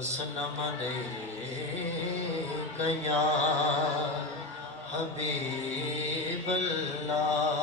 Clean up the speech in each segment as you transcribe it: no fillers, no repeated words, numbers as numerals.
وسلم علیک یا حبیب اللہ۔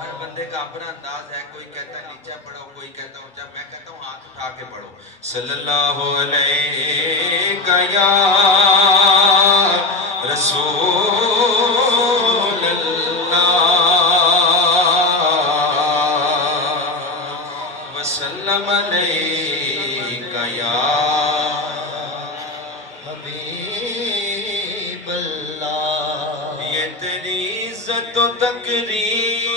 ہر بندے کا اپنا انداز ہے، کوئی کہتا ہے نیچے پڑھو، کوئی کہتا ہے اونچا، میں کہتا ہوں ہاتھ اٹھا کے پڑھو۔ صلی اللہ علیہ یا رسول اللہ، وسلم علیک یا حبیب اللہ۔ یہ تیری عزت و تکریم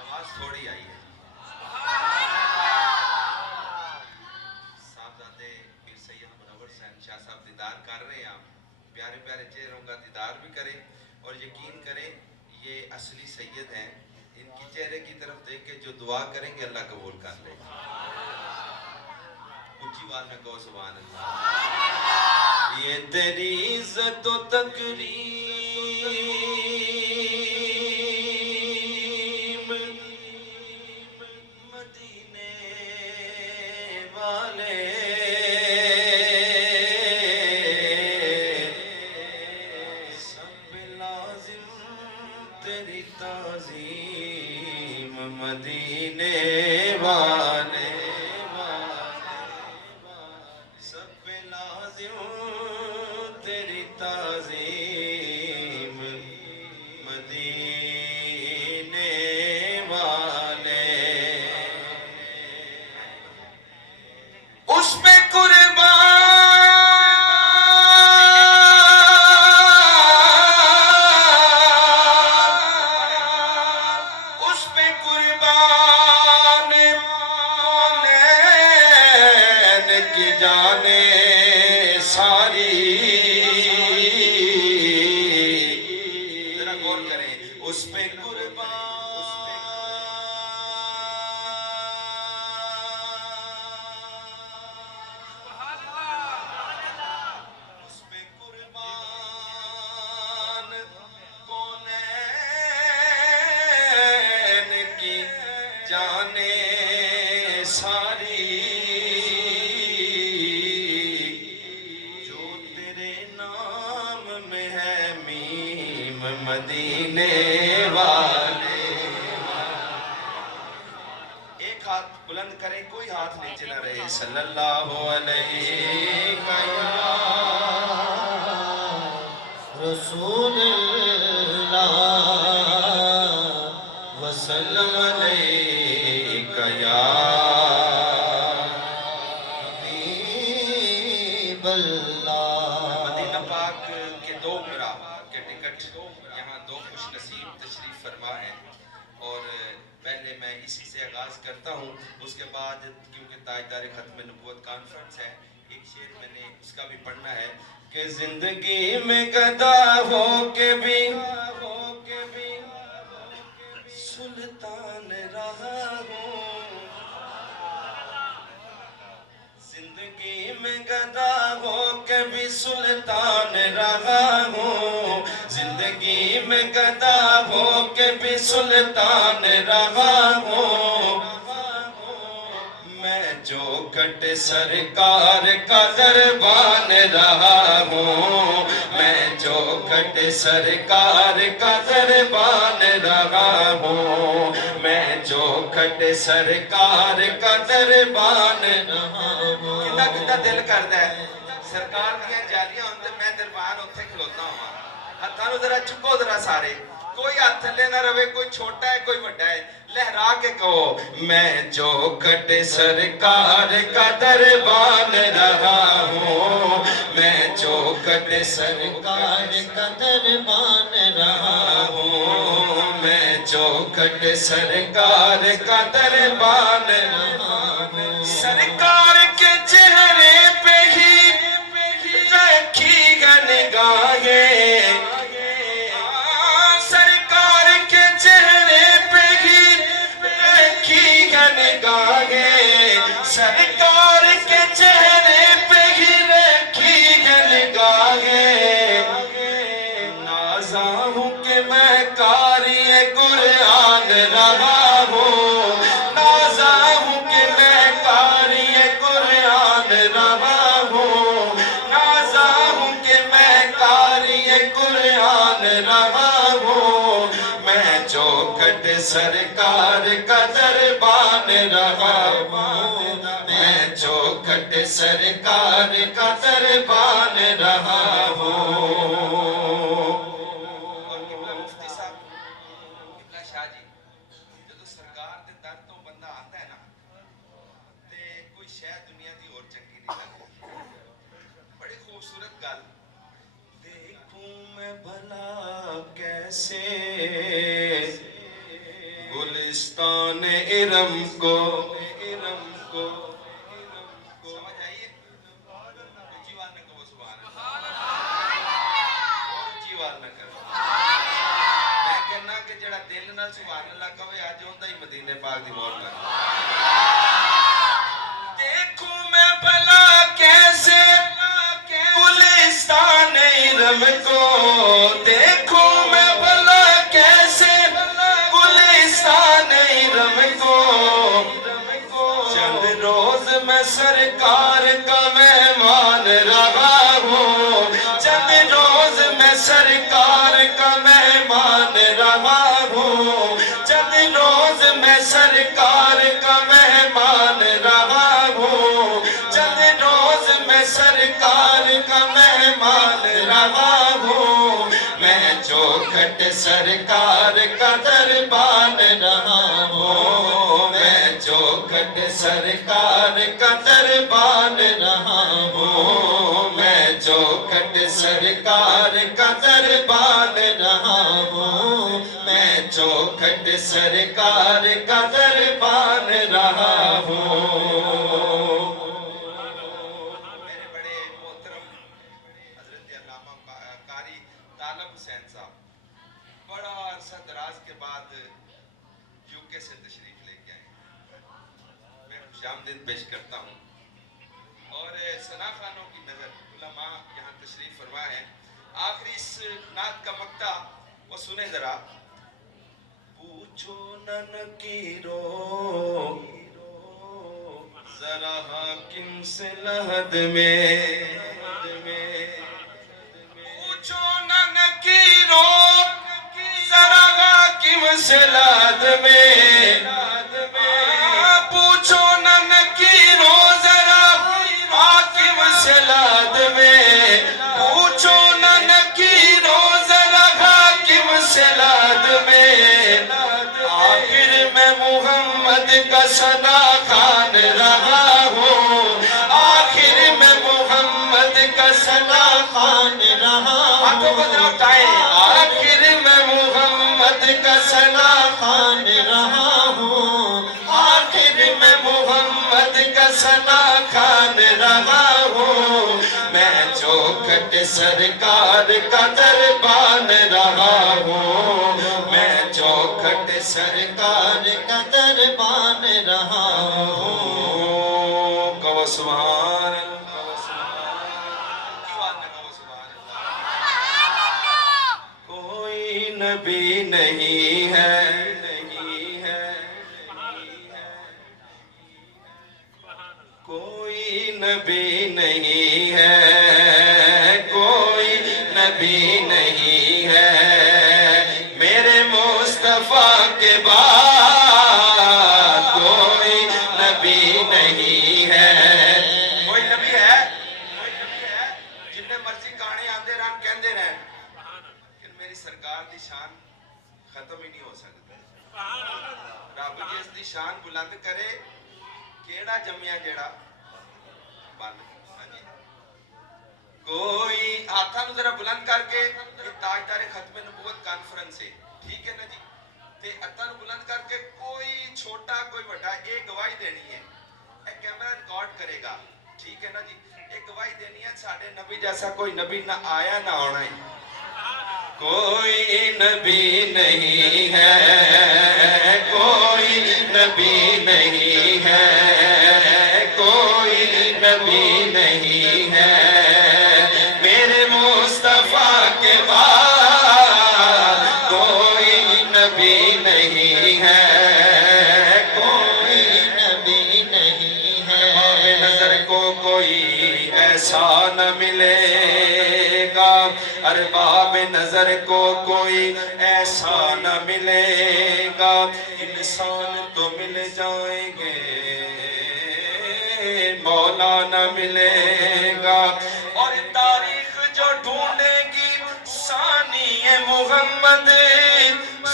آواز تھوڑی آئی ہے۔ صاحبزادے پیر سید منور حسین شاہ صاحب دیدار کر رہے ہیں، آپ پیارے پیارے چہروں کا دیدار بھی کریں اور یقین کریں یہ اصلی سید ہیں۔ ان کی چہرے کی طرف دیکھ کے جو دعا کریں گے اللہ قبول کر لے گا۔ اونچی آواز میں کہو سبحان اللہ۔ یہ تیری عزت و تکریم مدینے والے سب لازم تیری تعظیم مدینے والے سب لازم تیری تعظیم مدینے والے اس پہ قربان کونین کی جانے ساری ذرا غور کریں اس پہ قربان کونین کی جانے ساری جو تیرے نام میں ہے میم مدینے والے۔ ایک ہاتھ بلند کریں، کوئی ہاتھ نیچے نہ رہے۔ صلی اللہ علیہ رسول اللہ وسلم علیک یا حبیب اللہ۔ مدینہ پاک کے دو مراح کے ٹکٹ یہاں دو خوش نصیب تشریف فرما ہیں، اور پہلے میں اسی سے آغاز کرتا ہوں، اس کے بعد کیونکہ تاجدار ختم نبوت کانفرنس ہے، ایک شعر میں نے اس کا بھی پڑھنا ہے کہ زندگی میں گدا ہو کے بھی سلطان رہا ہوں، زندگی میں گدا ہو کے بھی سلطان رہا ہوں، زندگی میں گدا ہو کے بھی سلطان رہا ہوں، میں چوکھٹ سرکار کا دربان رہا ہوں، میں چوکھٹ سرکار کا دربان رہا ہوں، میں چوکھٹ سرکار کا دربان رہا ہوں۔ کتنا دل کرتا ہے سرکار دیا جالیاں ہوتے میں دربان ہوتے کھلوتا ہوں۔ ہاتھاں نو ذرا چکو ذرا سارے، کوئی ہاتھ تھلے نہ رہے، کوئی چھوٹا ہے کوئی بڑا ہے، لہرا کے کہو میں چوکھٹ سرکار کا دربان رہا ہوں، میں چوکھٹ سرکار کا دربان رہا ہوں، میں چوکھٹ سرکار کا دربان رہا ہوں۔ سرکار کے چہرے پہ ہی رکھی گا نگاہیں، سرکار کے چہرے پہ ہی رکھی گا نگاہیں، سرکار کے چہرے پہ ہی رکھی گا نگاہیں، سرکار کا دربان رہا ہوں میں چوکھٹ سرکار کا دربان رہا ہوں اور قبلہ مفتی صاحب قبلہ شاہ جی جدو سرکار دے در تو بندہ آتا ہے نا تے کوئی شے دنیا دی اور چنگی نہیں لگتی بڑی خوبصورت گل دیکھوں میں بھلا کیسے گلستان ارم کو سمجھ آئیے اونچی آواز میں کہو سبحان اللہ اونچی آواز میں کرو میں کہنا کہ جڑا دل نال سبحان اللہ کہے اج ہوندا ہی مدینے پاک دی مہر لگ دیکھوں میں بھلا کیسے گلستان ارم کو دیکھوں میں بھلا کیسے گلستان ارم کو چند روز میں سرکار کا مہمان رہا ہوں چند روز میں سرکار کا مہمان رہا ہوں چند روز میں سرکار کا مہمان رہا ہوں چند روز میں سرکار کا مہمان رہا ہوں میں چوکھٹ سرکار کا دربان رہا ہوں میں چوکھٹ سرکار کا دربان رہا ہوں میں چوکھٹ سرکار کا دربان رہا ہوں میں چوکھٹ سرکار کا دربان رہا ہوں میرے بڑے محترم حضرت علامہ قاری طالب حسین صاحب بڑا عرصہ دراز کے بعد یو کے سے تشریف لے کے آئے میں خوش آمدید پیش کرتا ہوں اور ثنا خانوں کی نظر علماء یہاں تشریف فرما ہے آخری اس نعت کا مقطع وہ سنیں ذرا پوچھو نہ نکیرو ذرا حاکم سے لحد میں پوچھو نہ نکیرو ذرا حاکم سے لحد میں پوچھو نہ نکیرو ذرا حاکم سے لحد میں پوچھو نہ نکیرو ذرا حاکم سے لحد میں آخر میں محمد کا ثنا خوان رہا ہوں آخر میں محمد کا ثنا خوان رہا ہوں آخر میں محمد کا ثنا خوان رہا ہوں آخر میں محمد کا ثنا خوان رہا ہوں میں چوکھٹ سرکار کا دربان رہا ہوں میں چوکھٹ سرکار کا دربان رہا ہوں کہو سبحان کوئی نبی نہیں ہے کوئی نبی نہیں ہے کوئی نبی نہیں ہے میرے مصطفیٰ کے بعد کوئی نبی نہیں ہے کوئی نبی ہے جنہیں مرضی گانے آندے رہن کہندے رہن کہ میری سرکار دی شان ختم ہی نہیں ہو سکتا رب جس دی شان بلند کرے کیڑا جمیا جیڑا بند کوئی ہاتھاں نوں ذرا بلند کر کے یہ تاجدار ختم نبوت کانفرنس ہے ٹھیک ہے نا جی تے ہاتھاں نوں بلند کر کے کوئی چھوٹا کوئی بڑا یہ گواہی دینی ہے اے کیمرہ ریکارڈ کرے گا ٹھیک ہے نا جی یہ گواہی دینی ہے ساڈے نبی جیسا کوئی نبی نہ آیا نہ آنا ہے کوئی نبی نہیں ہے کوئی نبی نہیں ہے کوئی نبی نہیں ہے میرے مصطفیٰ کے بعد کوئی نبی نہیں ہے کوئی نبی نہیں ہے نظر کو کوئی ایسا نہ ملے گا ارباب نظر کو کوئی ایسا نہ ملے گا، انسان تو مل جائیں گے مولا نہ ملے گا، اور تاریخ جو ڈھونڈے گی ثانی محمد،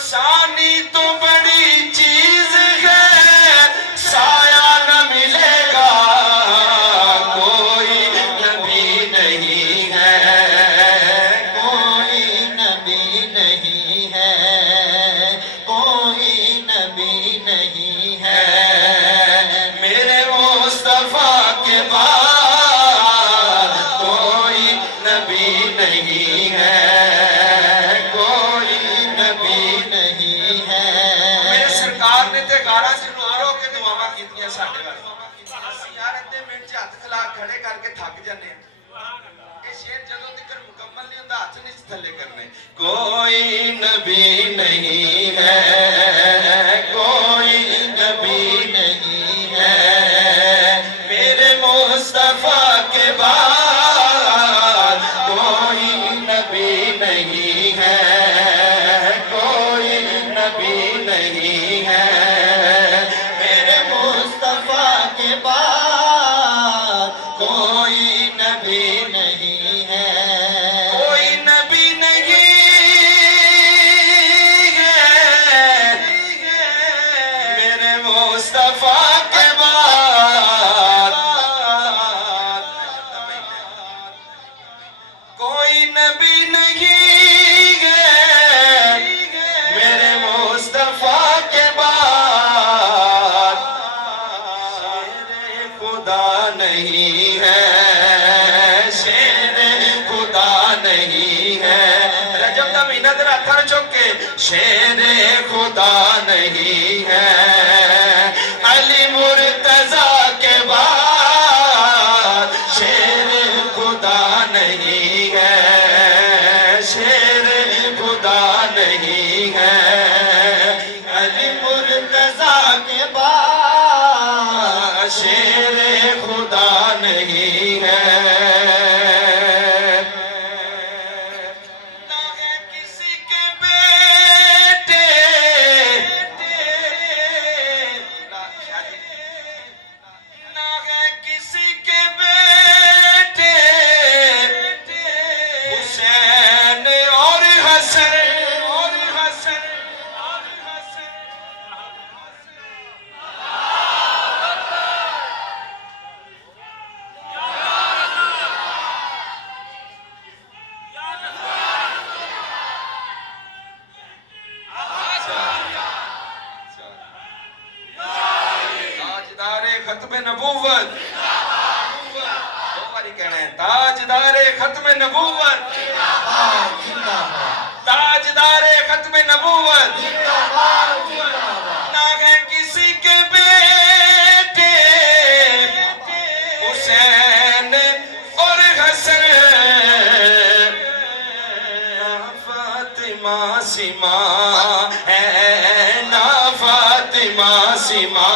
ثانی تو بڑی چیز ہے، سایہ نہ ملے گا، کوئی نبی نہیں ہے، کوئی نبی نہیں ہے، کوئی نبی نہیں ہے، میرے مصطفیٰ کے بعد کوئی نبی نہیں ہے، کوئی نبی نہیں ہے۔ میرے سرکار نے تے غارہ سے رو کے دعاواں کیتیاں ساڈے واسطے، اسی یار ادھے منٹ چ ہاتھ کھلا کھڑے کر کے تھک جانے ہیں، یہ شعر جدوں تک مکمل نہیں ہوندا ہاتھ نہیں تھلے کرنے، کوئی نبی نہیں ہے، کوئی نبی نہیں ہے، میرے مصطفیٰ کے بعد کوئی نبی نہیں ہے، کوئی نبی نہیں ہے، میرے مصطفیٰ کے بعد کوئی نبی نہیں ہے، کوئی نبی نہیں ہے، میرے مصطفیٰ کے بعد کوئی نبی نہیں ہے، میرے مصطفیٰ کے بعد شیر خدا نہیں ہے، شیر خدا نہیں ہے، رجب دا مہینہ دے ہتھاں نوں چک کے شیر خدا نہیں ہے، علی مرتضیٰ کے بعد شیر خدا نہیں ہے، شیر خدا نہیں ہے، علی مرتضیٰ کے بعد شیر خدا نہیں ہے، نہ ہے کسی کے بیٹے، نہ ہے کسی کے بیٹے، حسین اور حسن، اور حسن، اور حسن، تاجدار ختم نبوت، دو باری کہنا ہے، تاجدار ختم نبوت، تاجدار ختم نبوت، نہ ہے کسی کے بیٹے، حسین اور حسن، نہ فاطمہ سما ہے، نہ فاطمہ سما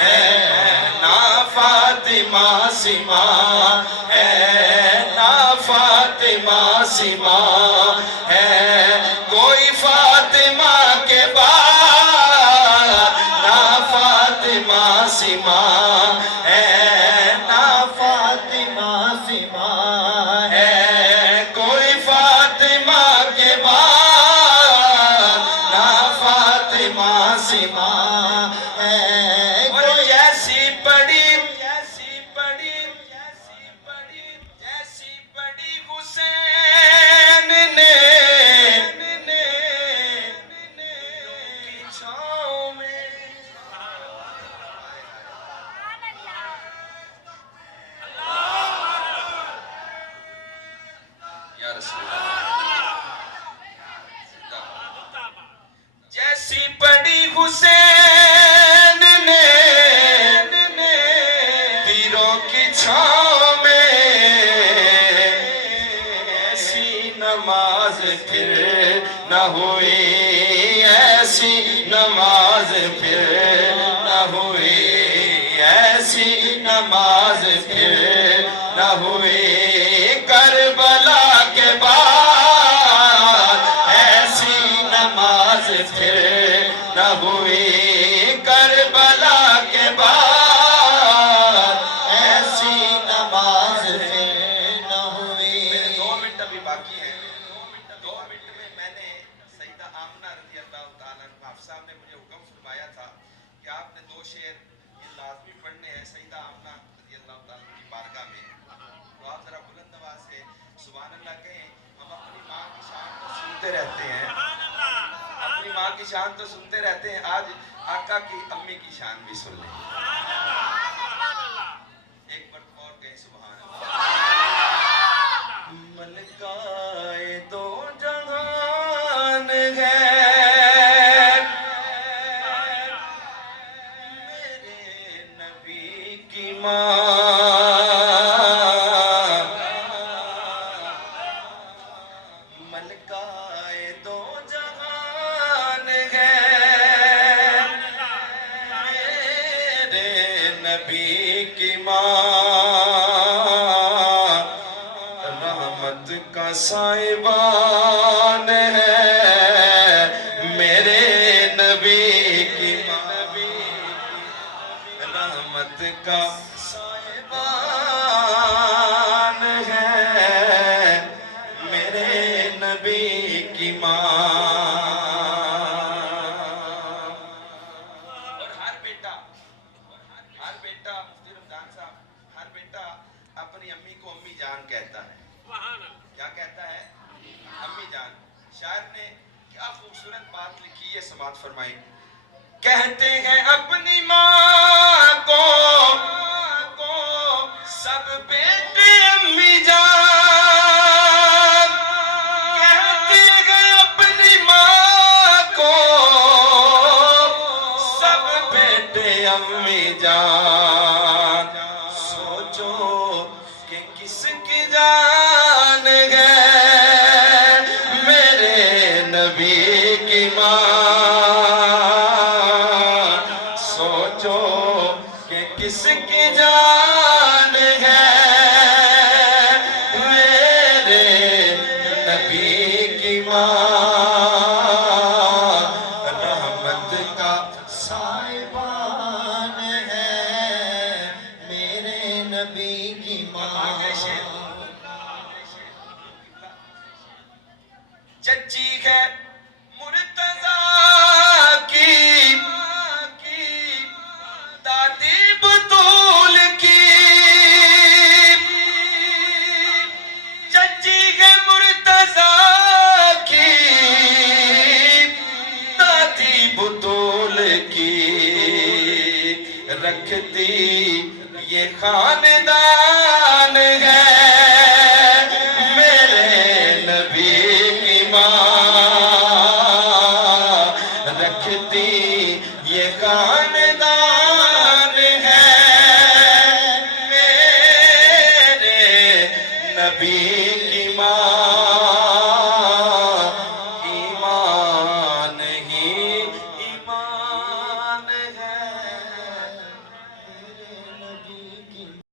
ہے، نہ فاطمہ سما ہے، نہ فاطمہ سما ہے، کوئی فاطمہ کے بعد نہ فاطمہ سما ہے، نہ فاطمہ سما ہے، کوئی فاطمہ کے بعد نہ فاطمہ سما ہے، اور جیسی بڑی، جیسی بڑی، جیسی بڑی، جیسی بڑی حسین نے کی چھاؤں میں، یا رسول اللہ، جیسی بڑی حسین نے تیروں کی چھاؤں میں، ایسی نماز پھر نہ ہوئی، ایسی نماز پھر نہ ہوئی، ایسی نماز پھر نہ ہوئی، کربلا کے بعد باقی ہیں 2 منٹ میں میں نے سیدہ آمنہ رضی اللہ تعالیٰ عنہ آپ صاحب نے مجھے حکم فرمایا تھا کہ آپ نے 2 شعر یہ لازمی پڑھنے ہیں سیدہ آمنہ رضی اللہ تعالیٰ کی بارگاہ میں. تو آپ ذرا بلند آواز سے سبحان اللہ کہیں. ہم اپنی ماں کی شان تو سنتے رہتے ہیں, اپنی ماں کی شان تو سنتے رہتے ہیں, آج آقا کی امی کی شان بھی سن لیں. ایک بار اور کہیں سبحان اللہ. ملکائے دو جہان ہے میرے نبی کی ماں, ملکائے دو جہان ہے میرے نبی کی ماں, رحمت کا سائبان ہے میرے نبی کی ماں, رحمت کا سائبان ہے میرے نبی کی ماں. اور ہر بیٹا مفتی رمضان صاحب, ہر بیٹا اپنی امی کو امی جان کہتا ہے. کیا کہتا ہے؟ امی جان. شاعر نے کیا خوبصورت بات لکھی ہے, سماعت فرمائیں. کہتے ہیں اپنی ماں کو سب بیٹے امی جان, کہتے ہیں اپنی ماں کو سب بیٹے امی جان. سوچو کہ کس کی جان ہے میرے نبی کی ماں, سوچو کہ کس کی جان ہے میرے نبی کی ماں, رحمت کا سائبان ہے میرے نبی کی ماں. چچی ہے مرتضیٰ کی, دادی بطول کی, چچی ہے مرتضیٰ کی, دادی بطول کی, رکھتی یہ خاندان ہے میرے نبی کی ماں, رکھتی یہ خاندان ہے میرے نبی کی ماں.